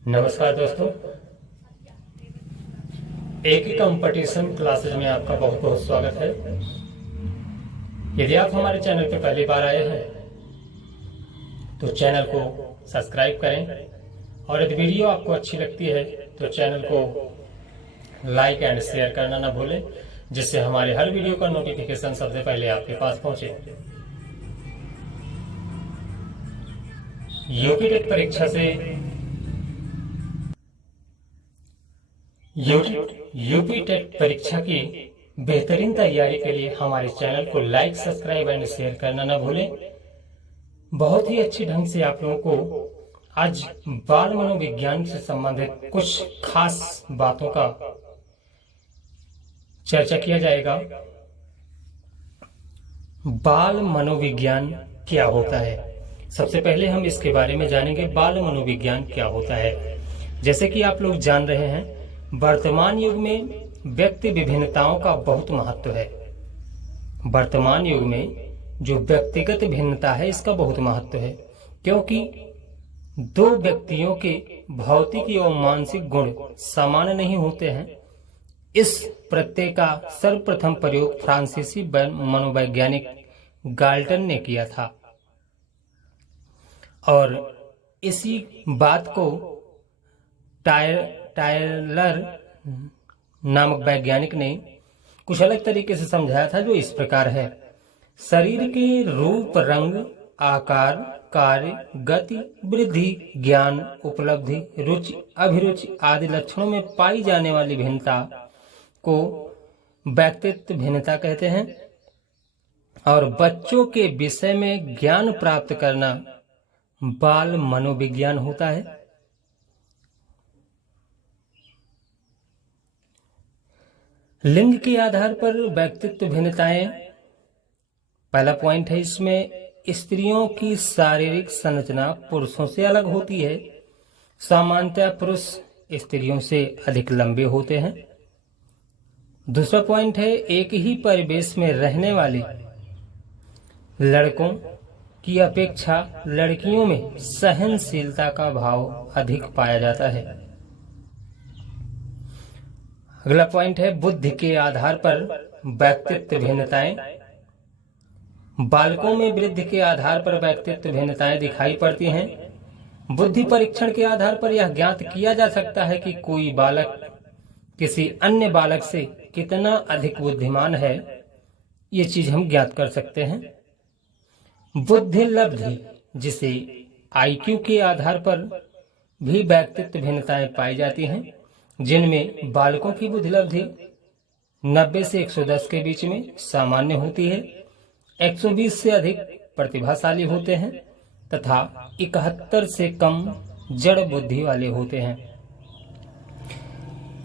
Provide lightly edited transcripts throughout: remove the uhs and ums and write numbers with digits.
नमस्कार दोस्तों, एक ही कंपटीशन क्लासेज में आपका बहुत बहुत स्वागत है। यदि आप हमारे चैनल पर पहली बार आए हैं तो चैनल को सब्सक्राइब करें और यदि वीडियो आपको अच्छी लगती है तो चैनल को लाइक एंड शेयर करना ना भूलें, जिससे हमारे हर वीडियो का नोटिफिकेशन सबसे पहले आपके पास पहुंचे। यूपी टेट परीक्षा से यूपी टेट परीक्षा की बेहतरीन तैयारी के लिए हमारे चैनल को लाइक, सब्सक्राइब एंड शेयर करना ना भूलें। बहुत ही अच्छी ढंग से आप लोगों को आज बाल मनोविज्ञान से संबंधित कुछ खास बातों का चर्चा किया जाएगा। बाल मनोविज्ञान क्या होता है, सबसे पहले हम इसके बारे में जानेंगे। बाल मनोविज्ञान क्या होता है? जैसे कि आप लोग जान रहे हैं, वर्तमान युग में व्यक्ति विभिन्नताओं का बहुत महत्व है। वर्तमान युग में जो व्यक्तिगत भिन्नता है इसका बहुत महत्व है, क्योंकि दो व्यक्तियों के भौतिक और मानसिक गुण समान नहीं होते हैं। इस प्रत्यय का सर्वप्रथम प्रयोग फ्रांसीसी मनोवैज्ञानिक गाल्टन ने किया था और इसी बात को टायलर नामक वैज्ञानिक ने कुछ अलग तरीके से समझाया था, जो इस प्रकार है। शरीर के रूप, रंग, आकार, कार्य, गति, वृद्धि, ज्ञान, उपलब्धि, रुचि, अभिरुचि आदि लक्षणों में पाई जाने वाली भिन्नता को व्यक्तित्व भिन्नता कहते हैं। और बच्चों के विषय में ज्ञान प्राप्त करना बाल मनोविज्ञान होता है। लिंग के आधार पर व्यक्तित्व भिन्नताएं, पहला पॉइंट है इसमें, स्त्रियों की शारीरिक संरचना पुरुषों से अलग होती है। सामान्यतः पुरुष स्त्रियों से अधिक लंबे होते हैं। दूसरा पॉइंट है, एक ही परिवेश में रहने वाले लड़कों की अपेक्षा लड़कियों में सहनशीलता का भाव अधिक पाया जाता है। अगला पॉइंट है, बुद्धि के आधार पर व्यक्तित्व भिन्नताएं। बालकों में वृद्धि के आधार पर व्यक्तित्व भिन्नताएं दिखाई पड़ती हैं। बुद्धि परीक्षण के आधार पर यह ज्ञात किया जा सकता है कि कोई बालक किसी अन्य बालक से कितना अधिक बुद्धिमान है। ये चीज हम ज्ञात कर सकते हैं। बुद्धि लब्धि, जिसे आईक्यू के आधार पर भी व्यक्तित्व भिन्नताएं पाई जाती हैं, जिनमें बालकों की बुद्धि लब्धि 90 से 110 के बीच में सामान्य होती है, 120 से अधिक प्रतिभाशाली होते हैं तथा 71 से कम जड़ बुद्धि वाले होते हैं।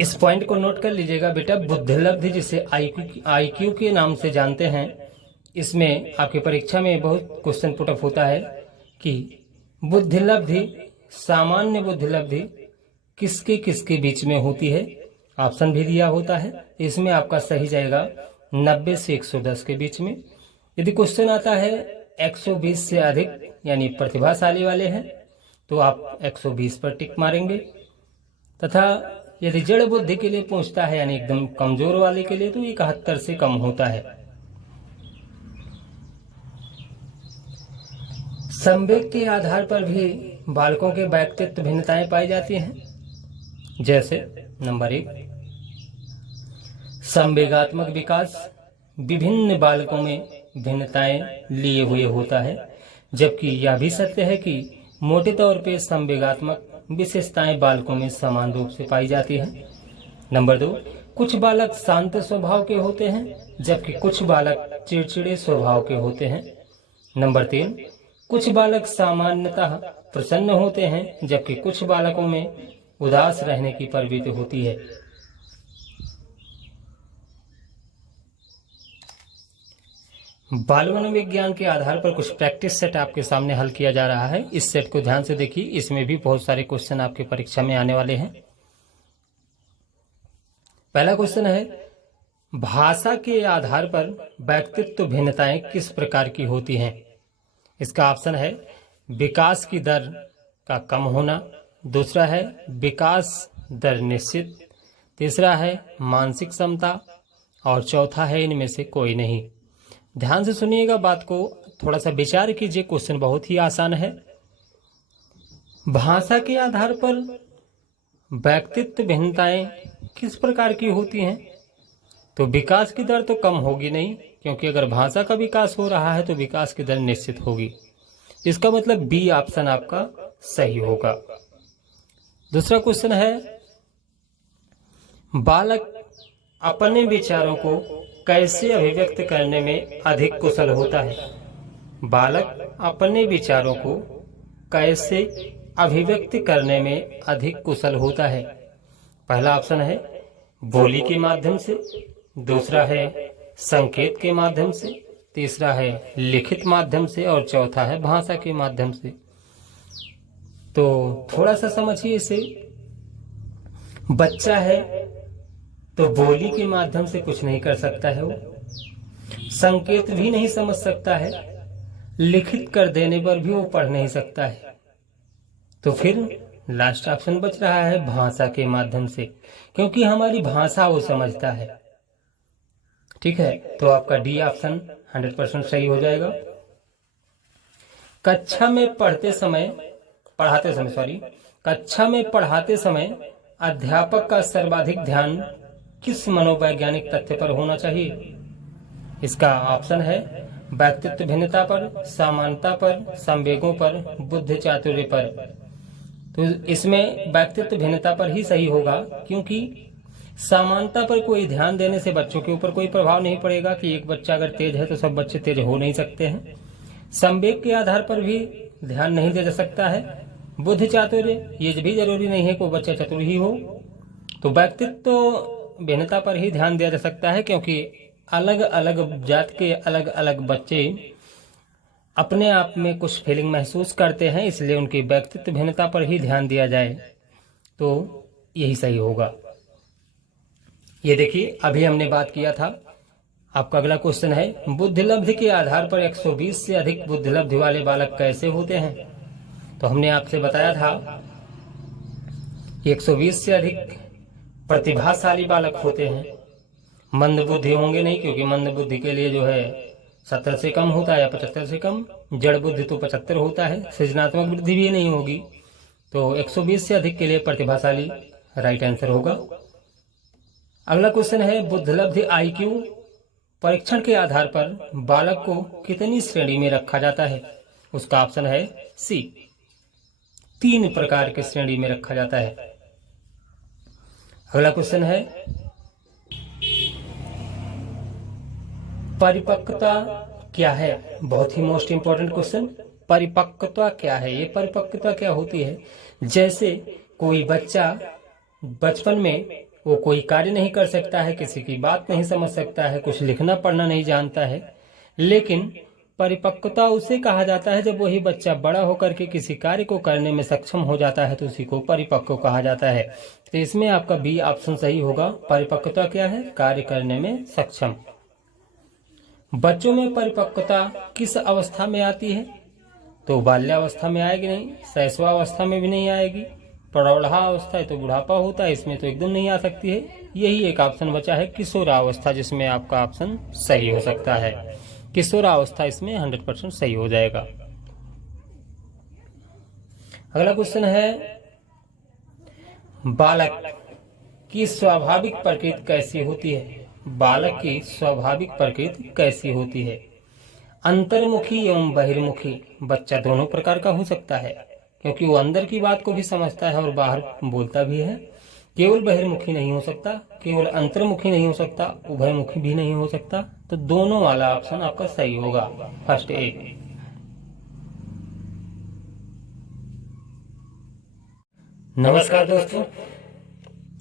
इस पॉइंट को नोट कर लीजिएगा बेटा। बुद्धि लब्धि, जिसे आईक्यू के नाम से जानते हैं, इसमें आपकी परीक्षा में बहुत क्वेश्चन पुटअप होता है कि बुद्धि लब्धि, सामान्य बुद्धि लब्धि किसके किसके बीच में होती है। ऑप्शन भी दिया होता है, इसमें आपका सही जाएगा 90 से 110 के बीच में। यदि क्वेश्चन आता है 120 से अधिक यानी प्रतिभाशाली वाले हैं तो आप 120 पर टिक मारेंगे, तथा यदि जड़ बुद्धि के लिए पूछता है यानी एकदम कमजोर वाले के लिए तो 71 से कम होता है। संवेग के आधार पर भी बालकों के व्यक्तित्व भिन्नताएं पाई जाती हैं। जैसे नंबर 1, संवेगात्मक विकास विभिन्न बालकों में भिन्नताएं लिए हुए होता है, जबकि यह भी सत्य है कि मोटे तौर पे संवेगात्मक विशेषताएं बालकों में समान रूप से पाई जाती हैं। नंबर 2, कुछ बालक शांत स्वभाव के होते हैं जबकि कुछ बालक चिड़चिड़े स्वभाव के होते हैं। नंबर 3, कुछ बालक सामान्यतः प्रसन्न होते हैं जबकि कुछ बालकों में उदास रहने की प्रवृत्ति होती है। बाल मनोविज्ञान के आधार पर कुछ प्रैक्टिस सेट आपके सामने हल किया जा रहा है। इस सेट को ध्यान से देखिए, इसमें भी बहुत सारे क्वेश्चन आपके परीक्षा में आने वाले हैं। पहला क्वेश्चन है, भाषा के आधार पर व्यक्तित्व भिन्नताएं किस प्रकार की होती हैं? इसका ऑप्शन है, विकास की दर का कम होना, दूसरा है विकास दर निश्चित, तीसरा है मानसिक क्षमता और चौथा है इनमें से कोई नहीं। ध्यान से सुनिएगा बात को, थोड़ा सा विचार कीजिए। क्वेश्चन बहुत ही आसान है। भाषा के आधार पर व्यक्तित्व भिन्नताएं किस प्रकार की होती हैं? तो विकास की दर तो कम होगी नहीं, क्योंकि अगर भाषा का विकास हो रहा है तो विकास की दर निश्चित होगी। इसका मतलब बी ऑप्शन आपका सही होगा। दूसरा क्वेश्चन है, बालक अपने विचारों को कैसे अभिव्यक्त करने में अधिक कुशल होता है? बालक अपने विचारों को कैसे अभिव्यक्त करने में अधिक कुशल होता है? पहला ऑप्शन है बोली के माध्यम से, दूसरा है संकेत के माध्यम से, तीसरा है लिखित माध्यम से और चौथा है भाषा के माध्यम से। तो थोड़ा सा समझिए इसे। बच्चा है तो बोली के माध्यम से कुछ नहीं कर सकता है, वो संकेत भी नहीं समझ सकता है, लिखित कर देने पर भी वो पढ़ नहीं सकता है। तो फिर लास्ट ऑप्शन बच रहा है भाषा के माध्यम से, क्योंकि हमारी भाषा वो समझता है। ठीक है, तो आपका डी ऑप्शन 100% सही हो जाएगा। कक्षा में पढ़ाते समय अध्यापक का सर्वाधिक ध्यान किस मनोवैज्ञानिक तथ्य पर होना चाहिए? इसका ऑप्शन है व्यक्तित्व भिन्नता पर, समानता पर, संवेगों पर, बुद्धि चातुर्य पर। तो इसमें व्यक्तित्व भिन्नता पर ही सही होगा, क्योंकि समानता पर कोई ध्यान देने से बच्चों के ऊपर कोई प्रभाव नहीं पड़ेगा कि एक बच्चा अगर तेज है तो सब बच्चे तेज हो नहीं सकते हैं। संवेग के आधार पर भी ध्यान नहीं दिया जा सकता है। बुद्धि चातुर्य ये भी जरूरी नहीं है कोई बच्चा चतुर ही हो। तो व्यक्तित्व भिन्नता पर ही ध्यान दिया जा सकता है, क्योंकि अलग अलग जात के अलग अलग बच्चे अपने आप में कुछ फीलिंग महसूस करते हैं, इसलिए उनकी व्यक्तित्व भिन्नता पर ही ध्यान दिया जाए तो यही सही होगा। ये देखिए, अभी हमने बात किया था। आपका अगला क्वेश्चन है, बुद्धिलब्धि के आधार पर 120 से अधिक बुद्धिलब्धि वाले बालक कैसे होते हैं? तो हमने आपसे बताया था 120 से अधिक प्रतिभाशाली बालक होते हैं। मंद बुद्धि होंगे नहीं, क्योंकि मंद बुद्धि के लिए जो है 70 से कम होता है या 75 से कम। जड़ बुद्धि तो 75 होता है। सृजनात्मक बुद्धि भी नहीं होगी। तो 120 से अधिक के लिए प्रतिभाशाली राइट आंसर होगा। अगला क्वेश्चन है, बुद्धिलब्धि IQ परीक्षण के आधार पर बालक को कितनी श्रेणी में रखा जाता है? उसका ऑप्शन है सी, 3 प्रकार के श्रेणी में रखा जाता है। अगला क्वेश्चन है, परिपक्वता क्या है? बहुत ही मोस्ट इंपॉर्टेंट क्वेश्चन। परिपक्वता क्या है? ये परिपक्वता क्या होती है? जैसे कोई बच्चा बचपन में वो कोई कार्य नहीं कर सकता है, किसी की बात नहीं समझ सकता है, कुछ लिखना पढ़ना नहीं जानता है, लेकिन परिपक्वता उसे कहा जाता है जब वही बच्चा बड़ा होकर के किसी कार्य को करने में सक्षम हो जाता है, तो उसी को परिपक्व कहा जाता है। तो इसमें आपका बी ऑप्शन सही होगा। परिपक्वता क्या है? कार्य करने में सक्षम। बच्चों में परिपक्वता किस अवस्था में आती है? तो बाल्यावस्था में आएगी नहीं, शैशवावस्था में भी नहीं आएगी, प्रौढ़ावस्था है तो बुढ़ापा होता है, इसमें तो एकदम नहीं आ सकती है। यही एक ऑप्शन बचा है किशोरावस्था, जिसमें आपका ऑप्शन सही हो सकता है। किशोरावस्था इसमें 100% सही हो जाएगा। अगला क्वेश्चन है, बालक की स्वाभाविक प्रकृति कैसी होती है? बालक की स्वाभाविक प्रकृति कैसी होती है? अंतर्मुखी एवं बहिर्मुखी बच्चा दोनों प्रकार का हो सकता है, क्योंकि वो अंदर की बात को भी समझता है और बाहर बोलता भी है। केवल बहिर्मुखी नहीं हो सकता, केवल अंतर्मुखी नहीं हो सकता, उभयमुखी भी नहीं हो सकता। तो दोनों वाला ऑप्शन आपका सही होगा, फर्स्ट ए। नमस्कार दोस्तों,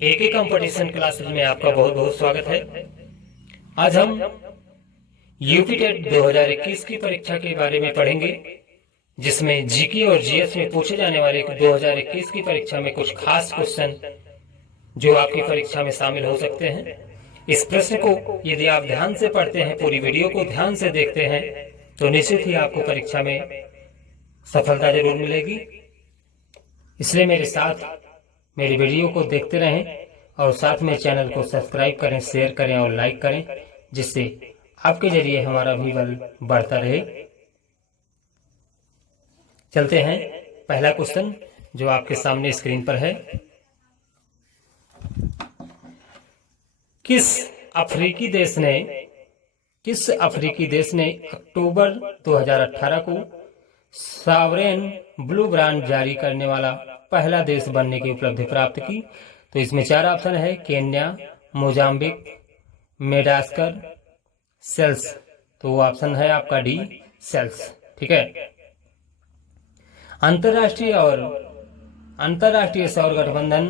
एके कंपटीशन क्लासेज में आपका बहुत बहुत स्वागत है। आज हम यूपी टेट 2021 की परीक्षा के बारे में पढ़ेंगे, जिसमें जीके और जीएस में पूछे जाने वाले 2021 की परीक्षा में कुछ खास क्वेश्चन जो आपकी परीक्षा में शामिल हो सकते हैं। इस प्रश्न को यदि आप ध्यान से पढ़ते हैं, पूरी वीडियो को ध्यान से देखते हैं, तो निश्चित ही आपको परीक्षा में सफलता जरूर मिलेगी। इसलिए मेरे साथ मेरी वीडियो को देखते रहें और साथ में चैनल को सब्सक्राइब करें, शेयर करें और लाइक करें, जिससे आपके जरिए हमारा भी बल बढ़ता रहे। चलते हैं पहला क्वेश्चन जो आपके सामने स्क्रीन पर है। किस अफ्रीकी देश ने अक्टूबर 2018 को सॉवरेन ब्लू ब्रांड जारी करने वाला पहला देश बनने की उपलब्धि प्राप्त की? तो इसमें 4 ऑप्शन है, केन्या, मोजाम्बिक, मेडागास्कर, सेल्स। तो वो ऑप्शन है आपका डी, सेल्स। ठीक है। अंतर्राष्ट्रीय सौर गठबंधन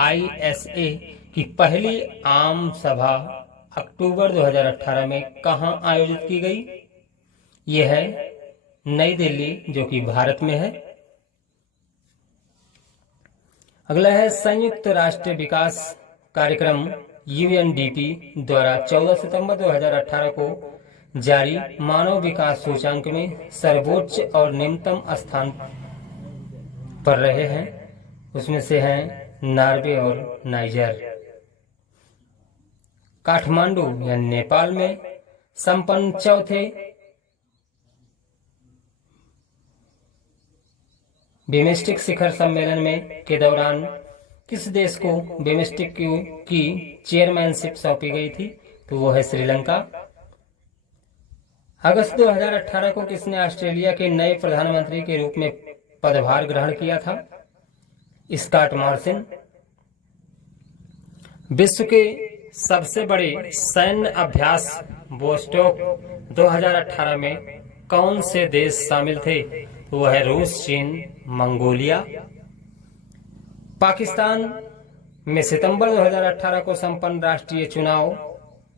ISA की पहली आम सभा अक्टूबर 2018 में कहां आयोजित की गई? यह है नई दिल्ली, जो कि भारत में है। अगला है, संयुक्त राष्ट्र विकास कार्यक्रम UNDP द्वारा 14 सितंबर 2018 को जारी मानव विकास सूचांक में सर्वोच्च और निम्नतम स्थान पर रहे हैं, उसमें से हैं नॉर्वे और नाइजर। काठमांडू या नेपाल में संपन्न चौथे बिम्स्टेक शिखर सम्मेलन के दौरान किस देश को बिम्स्टेक की चेयरमैनशिप सौंपी गई थी? तो वो है श्रीलंका। अगस्त 2018 को किसने ऑस्ट्रेलिया के नए प्रधानमंत्री के रूप में पदभार ग्रहण किया था? Scott Morrison. विश्व के सबसे बड़े सैन्य अभ्यास वोस्टॉक 2018 में कौन से देश शामिल थे? तो वह है रूस, चीन, मंगोलिया। पाकिस्तान में सितंबर 2018 को संपन्न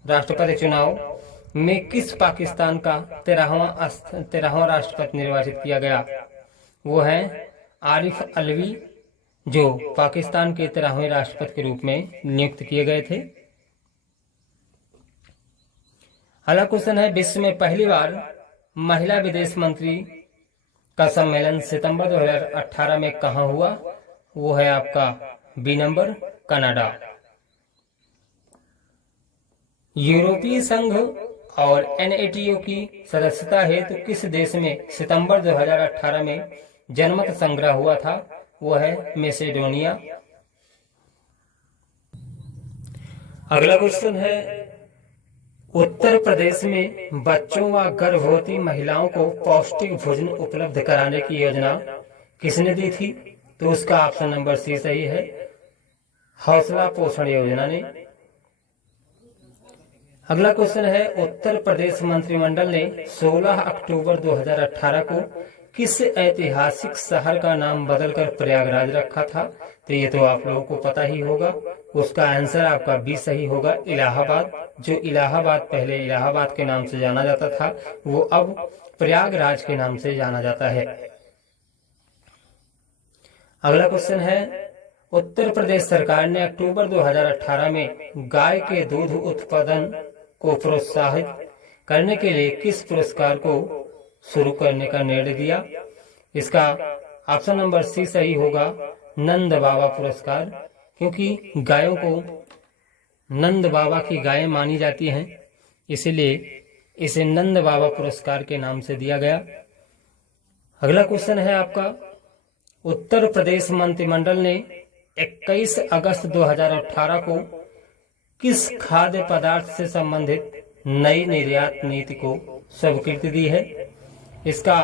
राष्ट्रपति चुनाव में किस पाकिस्तान का 13वां राष्ट्रपति निर्वाचित किया गया? वो है आरिफ अलवी, जो पाकिस्तान के 13वें राष्ट्रपति के रूप में नियुक्त किए गए थे। अगला क्वेश्चन है, विश्व में पहली बार महिला विदेश मंत्री का सम्मेलन सितंबर 2018 में कहां हुआ? वो है आपका बी नंबर, कनाडा। यूरोपीय संघ और NATO की सदस्यता हेतु किस देश में सितंबर 2018 में जनमत संग्रह हुआ था? वो है मैसेडोनिया। अगला क्वेश्चन है, उत्तर प्रदेश में बच्चों व गर्भवती महिलाओं को पौष्टिक भोजन उपलब्ध कराने की योजना किसने दी थी? तो उसका ऑप्शन नंबर सी सही है, हौसला पोषण योजना ने। अगला क्वेश्चन है, उत्तर प्रदेश मंत्रिमंडल ने 16 अक्टूबर 2018 को किस ऐतिहासिक शहर का नाम बदलकर प्रयागराज रखा था? तो ये तो आप लोगों को पता ही होगा। उसका आंसर आपका बी सही होगा, इलाहाबाद। जो इलाहाबाद पहले इलाहाबाद के नाम से जाना जाता था, वो अब प्रयागराज के नाम से जाना जाता है। अगला क्वेश्चन है, उत्तर प्रदेश सरकार ने अक्टूबर 2018 में गाय के दूध उत्पादन को प्रोत्साहित करने के लिए किस पुरस्कार को शुरू करने का निर्णय दिया? इसका ऑप्शन नंबर सी सही होगा, नंद बाबा पुरस्कार, क्योंकि गायों को नंद बाबा की गायें मानी जाती हैं, इसलिए इसे नंद बाबा पुरस्कार के नाम से दिया गया। अगला क्वेश्चन है आपका, उत्तर प्रदेश मंत्रिमंडल ने 21 अगस्त 2018 को किस खाद्य पदार्थ से संबंधित नई निर्यात नीति को स्वीकृति दी है? इसका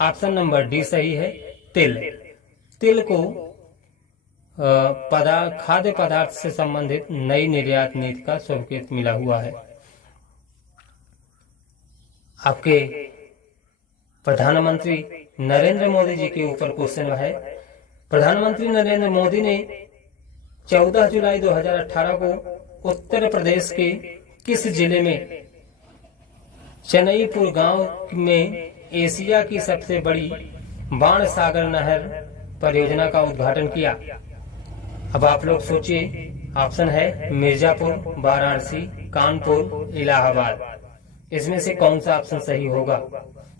ऑप्शन नंबर डी सही है, तिल को खाद्य पदार्थ से संबंधित नई निर्यात नीति का स्वीकृति मिला हुआ है। आपके प्रधानमंत्री नरेंद्र मोदी जी के ऊपर क्वेश्चन है। प्रधानमंत्री नरेंद्र मोदी ने 14 जुलाई 2018 को उत्तर प्रदेश के किस जिले में चेन्नईपुर गांव में एशिया की सबसे बड़ी बाणसागर नहर परियोजना का उद्घाटन किया? अब आप लोग सोचिए, ऑप्शन है मिर्जापुर, वाराणसी, कानपुर, इलाहाबाद। इसमें से कौन सा ऑप्शन सही होगा?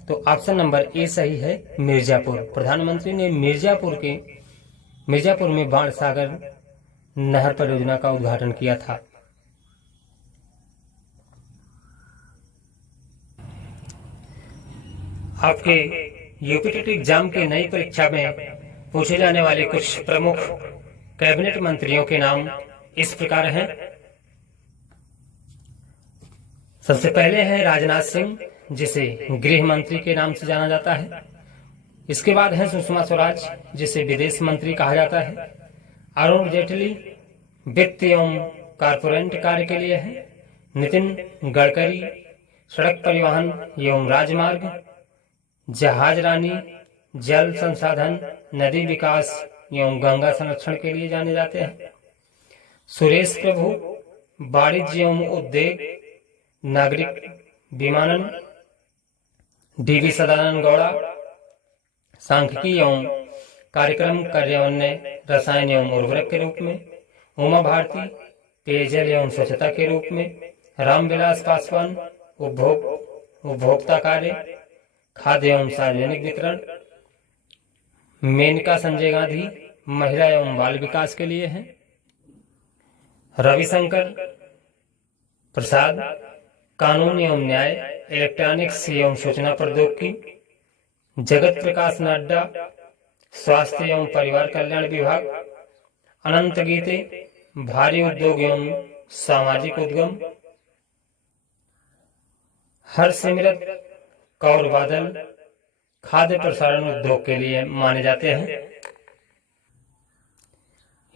तो ऑप्शन नंबर ए सही है, मिर्जापुर। प्रधानमंत्री ने मिर्जापुर के मिर्जापुर में बाण सागर नहर परियोजना का उद्घाटन किया था। आपके यूपीटीटी एग्जाम के नई परीक्षा में पूछे जाने वाले कुछ प्रमुख कैबिनेट मंत्रियों के नाम इस प्रकार हैं। सबसे पहले है राजनाथ सिंह, जिसे गृह मंत्री के नाम से जाना जाता है। इसके बाद है सुषमा स्वराज, जिसे विदेश मंत्री कहा जाता है। अरुण जेटली वित्त एवं कारपोरेट कार्य के लिए है। नितिन गडकरी सड़क परिवहन एवं राजमार्ग, जहाज रानी जल संसाधन, नदी विकास एवं गंगा संरक्षण के लिए जाने जाते हैं। सुरेश प्रभु वाणिज्य एवं उद्योग, नागरिक विमानन। डीवी सदानंद गौड़ा सांख्यिकी एवं कार्यक्रम कार्यान्वयन, रसायन एवं उर्वरक के रूप में। उमा भारती पेयजल एवं स्वच्छता के रूप में। रामविलास पासवान उपभोक्ता कार्य, खाद्य एवं सार्वजनिक वितरण। मेनका संजय गांधी महिला एवं बाल विकास के लिए है। रविशंकर प्रसाद कानून एवं न्याय, इलेक्ट्रॉनिक्स एवं सूचना प्रौद्योगिकी। जगत प्रकाश नड्डा स्वास्थ्य एवं परिवार कल्याण विभाग। अनंत गीते भारी उद्योग एवं सामाजिक उद्यम। हरसिमरत कौर बादल खाद्य प्रसारण उद्योग के लिए माने जाते हैं।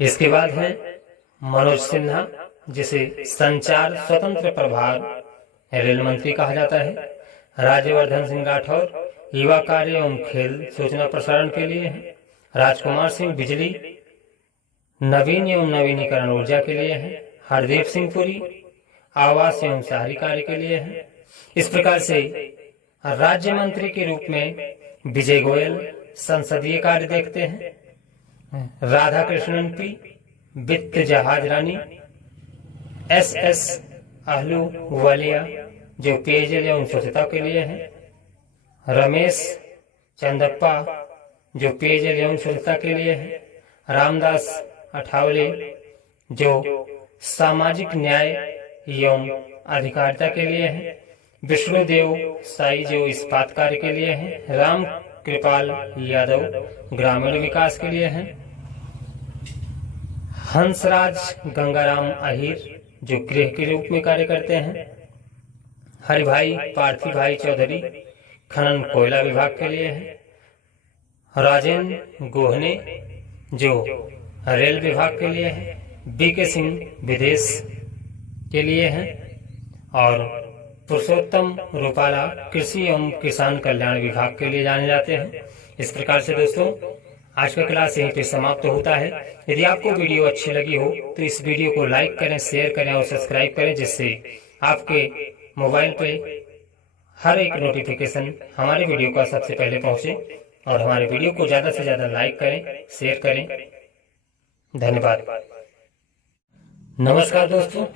इसके बाद है मनोज सिन्हा, जिसे संचार स्वतंत्र प्रभार रेल मंत्री कहा जाता है। राज्यवर्धन सिंह राठौर युवा कार्य एवं खेल सूचना प्रसारण के लिए है। राजकुमार सिंह बिजली नवीन एवं नवीनीकरण ऊर्जा के लिए है। हरदीप सिंह पुरी आवास एवं शहरी कार्य के लिए है। इस प्रकार से राज्य मंत्री के रूप में विजय गोयल संसदीय कार्य देखते हैं। राधा कृष्णन पी वित्त जहाज रानी। एस अहलूवालिया जो पेयजल एवं स्वच्छता के लिए है। रमेश चंदप्पा जो पेयजल एवं स्वच्छता के लिए है। रामदास अठावले जो सामाजिक न्याय एवं अधिकारिता के लिए है। विष्णुदेव साई जो इस्पात कार्य के लिए है। राम कृपाल यादव ग्रामीण विकास के लिए है। हंसराज गंगाराम अहिर जो गृह के रूप में कार्य करते हैं। हरिभाई पार्थी भाई चौधरी खनन कोयला विभाग के लिए है। राजेंद्र गोहने जो रेल विभाग के लिए है। बीके सिंह विदेश के लिए है। और पुरुषोत्तम रूपाला कृषि एवं किसान कल्याण विभाग के लिए जाने जाते हैं। इस प्रकार से दोस्तों आज का क्लास यहीं पे समाप्त होता है। यदि आपको वीडियो अच्छी लगी हो तो इस वीडियो को लाइक करें, शेयर करें और सब्सक्राइब करें, जिससे आपके मोबाइल पे हर एक नोटिफिकेशन हमारे वीडियो का सबसे पहले पहुंचे। और हमारे वीडियो को ज्यादा से ज्यादा लाइक करें, शेयर करें। धन्यवाद। नमस्कार दोस्तों,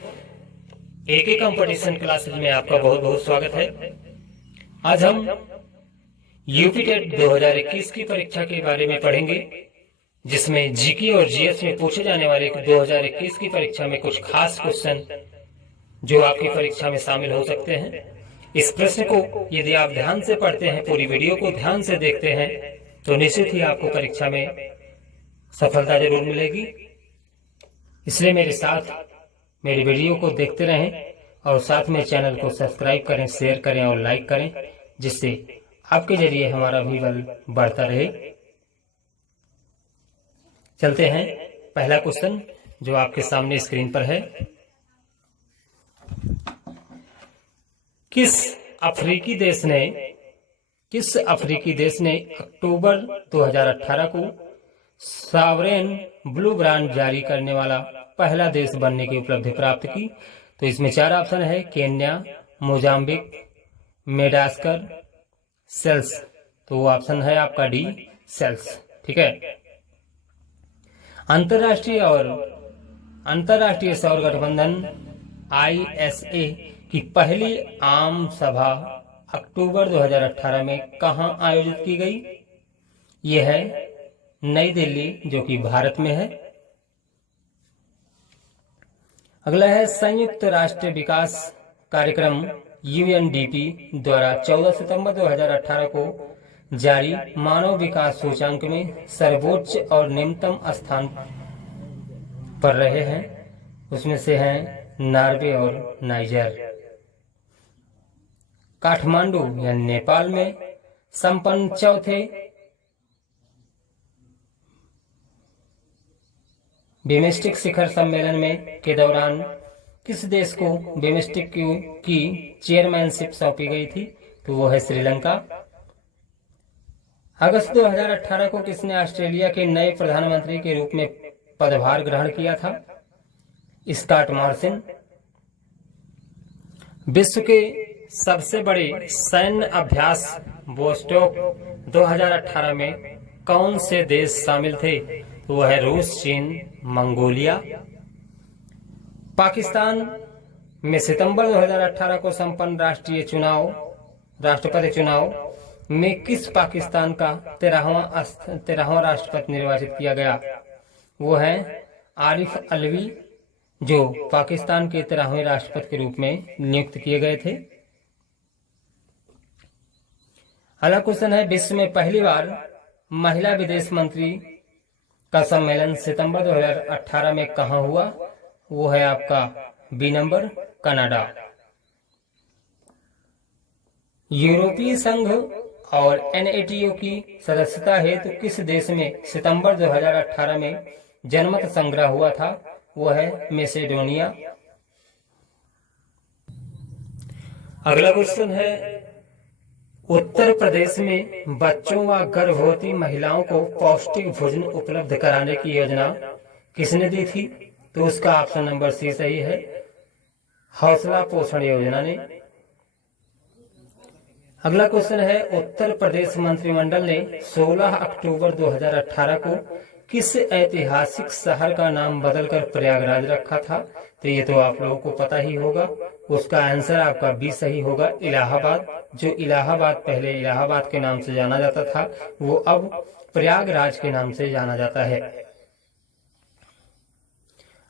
एके कंपटीशन क्लासेज में आपका बहुत बहुत स्वागत है। आज हम यूपीटेट 2021 की परीक्षा के बारे में पढ़ेंगे, जिसमें जीके और जीएस में पूछे जाने वाले 2021 की परीक्षा में कुछ खास क्वेश्चन जो आपकी परीक्षा में शामिल हो सकते हैं। इस प्रश्न को यदि आप ध्यान से पढ़ते हैं, पूरी वीडियो को ध्यान से देखते हैं, तो निश्चित ही आपको परीक्षा में सफलता जरूर मिलेगी। इसलिए मेरे साथ मेरी वीडियो को देखते रहें और साथ में चैनल को सब्सक्राइब करें, शेयर करें और लाइक करें, जिससे आपके जरिए हमारा भी बल बढ़ता रहे। चलते हैं पहला क्वेश्चन जो आपके सामने स्क्रीन पर है। किस अफ्रीकी देश ने अक्टूबर 2018 को सॉवरेन ब्लू बांड जारी करने वाला पहला देश बनने की उपलब्धि प्राप्त की? तो इसमें 4 ऑप्शन है। Kenya, Mozambique, Madagascar, Seychelles. तो वो ऑप्शन है आपका डी, सेल्स। ठीक है। अंतरराष्ट्रीय सौर गठबंधन ISA की पहली आम सभा अक्टूबर 2018 में कहां आयोजित की गई? यह है नई दिल्ली, जो कि भारत में है। अगला है संयुक्त राष्ट्र विकास कार्यक्रम UNDP द्वारा 14 सितंबर 2018 को जारी मानव विकास सूचांक में सर्वोच्च और निम्नतम स्थान पर रहे हैं, उसमें से हैं नॉर्वे और नाइजर। काठमांडू या नेपाल में संपन्न चौथे बिम्स्टेक शिखर सम्मेलन में के दौरान किस देश को बिम्स्टेक की चेयरमैनशिप सौंपी गई थी? तो वो है श्रीलंका। अगस्त 2018 को किसने ऑस्ट्रेलिया के नए प्रधानमंत्री के रूप में पदभार ग्रहण किया था? Scott Morrison. विश्व के सबसे बड़े सैन्य अभ्यास वोस्टॉक 2018 में कौन से देश शामिल थे? तो वह है रूस, चीन, मंगोलिया। पाकिस्तान में सितंबर 2018 को संपन्न राष्ट्रपति चुनाव में किस पाकिस्तान का 13वां राष्ट्रपति निर्वाचित किया गया? वो है आरिफ अलवी, जो पाकिस्तान के 13वें राष्ट्रपति के रूप में नियुक्त किए गए थे। अगला क्वेश्चन है, विश्व में पहली बार महिला विदेश मंत्री का सम्मेलन सितंबर 2018 में कहां हुआ? वो है आपका बी नंबर, कनाडा। यूरोपीय संघ और NATO की सदस्यता हेतु किस देश में सितंबर 2018 में जनमत संग्रह हुआ था? वो है मैसेडोनिया। अगला क्वेश्चन है, उत्तर प्रदेश में बच्चों व गर्भवती महिलाओं को पौष्टिक भोजन उपलब्ध कराने की योजना किसने दी थी? तो उसका ऑप्शन नंबर सी सही है, हौसला पोषण योजना ने। अगला क्वेश्चन है, उत्तर प्रदेश मंत्रिमंडल ने 16 अक्टूबर 2018 को किस ऐतिहासिक शहर का नाम बदलकर प्रयागराज रखा था? तो ये तो आप लोगों को पता ही होगा। उसका आंसर आपका बी सही होगा, इलाहाबाद। जो इलाहाबाद पहले इलाहाबाद के नाम से जाना जाता था, वो अब प्रयागराज के नाम से जाना जाता है।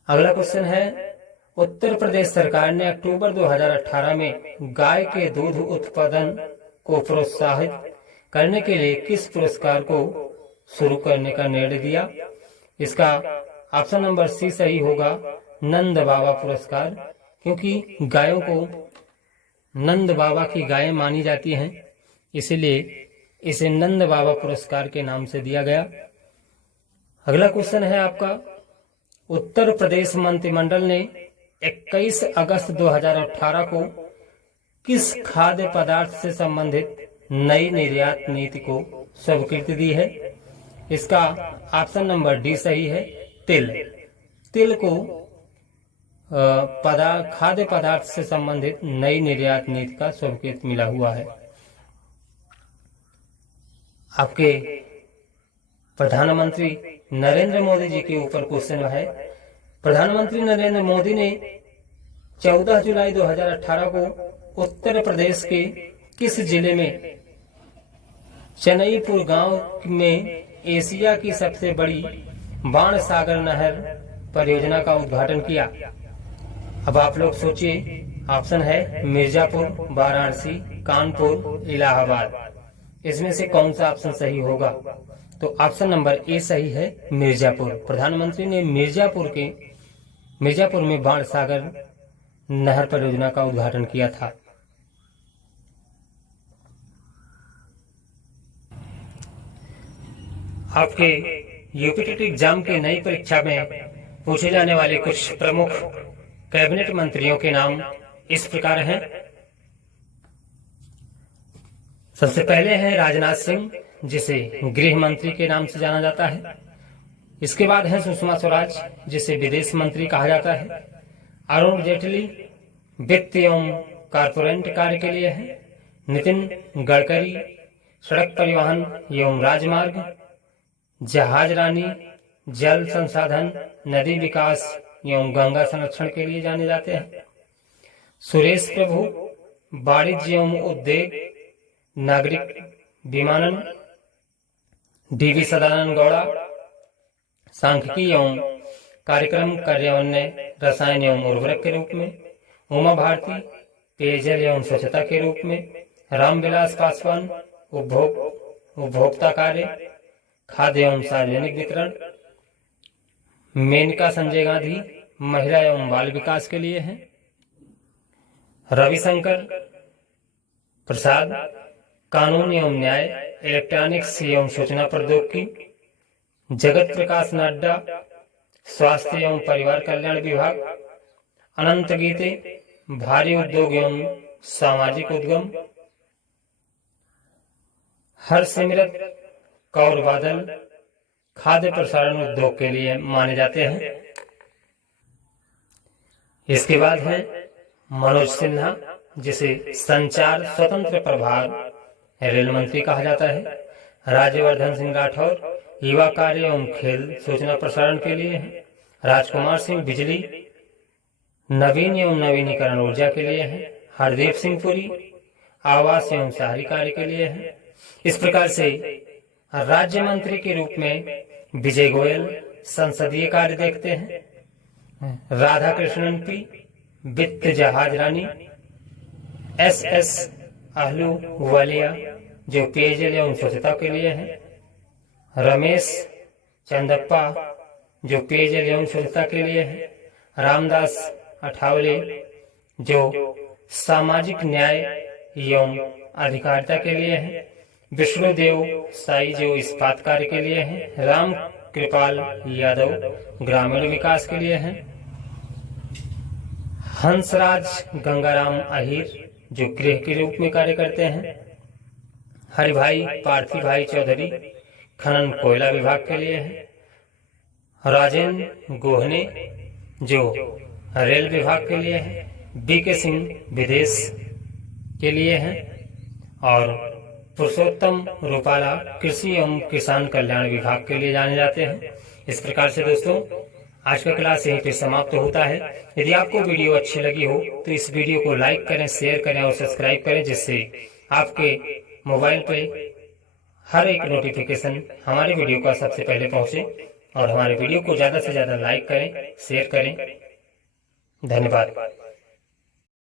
अगला क्वेश्चन है, उत्तर प्रदेश सरकार ने अक्टूबर 2018 में गाय के दूध उत्पादन को प्रोत्साहित करने के लिए किस पुरस्कार को शुरू करने का निर्णय दिया? इसका ऑप्शन नंबर सी सही होगा, नंद बाबा पुरस्कार, क्योंकि गायों को नंद बाबा की गायें मानी जाती हैं, इसलिए इसे नंद बाबा पुरस्कार के नाम से दिया गया। अगला क्वेश्चन है आपका, उत्तर प्रदेश मंत्रिमंडल ने 21 अगस्त 2018 को किस खाद्य पदार्थ से संबंधित नई निर्यात नीति को स्वीकृति दी है? इसका ऑप्शन नंबर डी सही है, तिल। तिल को खाद्य पदार्थ से संबंधित नई निर्यात नीति का स्वीकृति मिला हुआ है। आपके प्रधानमंत्री नरेंद्र मोदी जी के ऊपर क्वेश्चन है। प्रधानमंत्री नरेंद्र मोदी ने 14 जुलाई 2018 को उत्तर प्रदेश के किस जिले में चेन्नईपुर गांव में एशिया की सबसे बड़ी बाण सागर नहर परियोजना का उद्घाटन किया? अब आप लोग सोचिए, ऑप्शन है मिर्जापुर, वाराणसी, कानपुर, इलाहाबाद। इसमें से कौन सा ऑप्शन सही होगा? तो ऑप्शन नंबर ए सही है, मिर्जापुर। प्रधानमंत्री ने मिर्जापुर में बाण सागर नहर परियोजना का उद्घाटन किया था। आपके यूपीटीटी एग्जाम के नई परीक्षा में पूछे जाने वाले कुछ प्रमुख कैबिनेट मंत्रियों के नाम इस प्रकार हैं। सबसे पहले है राजनाथ सिंह, जिसे गृह मंत्री के नाम से जाना जाता है। इसके बाद है सुषमा स्वराज, जिसे विदेश मंत्री कहा जाता है। अरुण जेटली वित्त एवं कारपोरेट कार्य के लिए है। नितिन गडकरी सड़क परिवहन एवं राजमार्ग, जहाज रानी जल संसाधन, नदी विकास एवं गंगा संरक्षण के लिए जाने जाते हैं। सुरेश प्रभु वाणिज्य एवं उद्योग, नागरिक विमानन। DV सदानंद गौड़ा सांख्यिकी एवं कार्यक्रम कार्यान्वयन रसायन एवं उर्वरक के रूप में, उमा भारती पेयजल एवं स्वच्छता के रूप में, रामविलास पासवान उपभोक्ता कार्य खाद्य एवं सार्वजनिक वितरण, मेनका संजय गांधी महिला एवं बाल विकास के लिए हैं, रविशंकर प्रसाद कानून एवं न्याय इलेक्ट्रॉनिक्स एवं सूचना प्रौद्योगिकी, जगत प्रकाश नड्डा स्वास्थ्य एवं परिवार कल्याण विभाग, अनंत गीते भारी उद्योग एवं सामाजिक उद्यम, हरसिमरत कौर बादल खाद्य प्रसारण उद्योग के लिए माने जाते हैं। इसके बाद है मनोज सिन्हा, जिसे संचार स्वतंत्र प्रभार रेल मंत्री कहा जाता है, राज्यवर्धन सिंह राठौर युवा कार्य एवं खेल सूचना प्रसारण के लिए है, राजकुमार सिंह बिजली नवीन एवं नवीनीकरण ऊर्जा के लिए है, हरदीप सिंह पुरी आवास एवं शहरी कार्य के लिए है। इस प्रकार से राज्य मंत्री के रूप में विजय गोयल संसदीय कार्य देखते हैं, राधा कृष्णन पी वित्त जहाज रानी, SS अहलूवालिया जो पेयजल एवं स्वच्छता के लिए है, रमेश चंदप्पा जो पेयजल एवं स्वच्छता के लिए है, रामदास अठावले जो सामाजिक न्याय एवं अधिकारिता के लिए है, विष्णुदेव साई जो इस्पात कार्य के लिए है, राम कृपाल यादव ग्रामीण विकास के लिए है, हंसराज गंगाराम अहिर जो गृह के रूप में कार्य करते हैं, हरिभाई पार्थी भाई चौधरी खनन कोयला विभाग के लिए है, राजेंद्र गोहने जो रेल विभाग के लिए है, BK सिंह विदेश के लिए है और पुरुषोत्तम रूपाला कृषि एवं किसान कल्याण विभाग के लिए जाने जाते हैं। इस प्रकार से दोस्तों आज का क्लास यहीं पे समाप्त होता है। यदि आपको वीडियो अच्छी लगी हो तो इस वीडियो को लाइक करें, शेयर करें और सब्सक्राइब करें, जिससे आपके मोबाइल पे हर एक नोटिफिकेशन हमारे वीडियो का सबसे पहले पहुंचे और हमारे वीडियो को ज़्यादा से ज़्यादा लाइक करें, शेयर करें। धन्यवाद।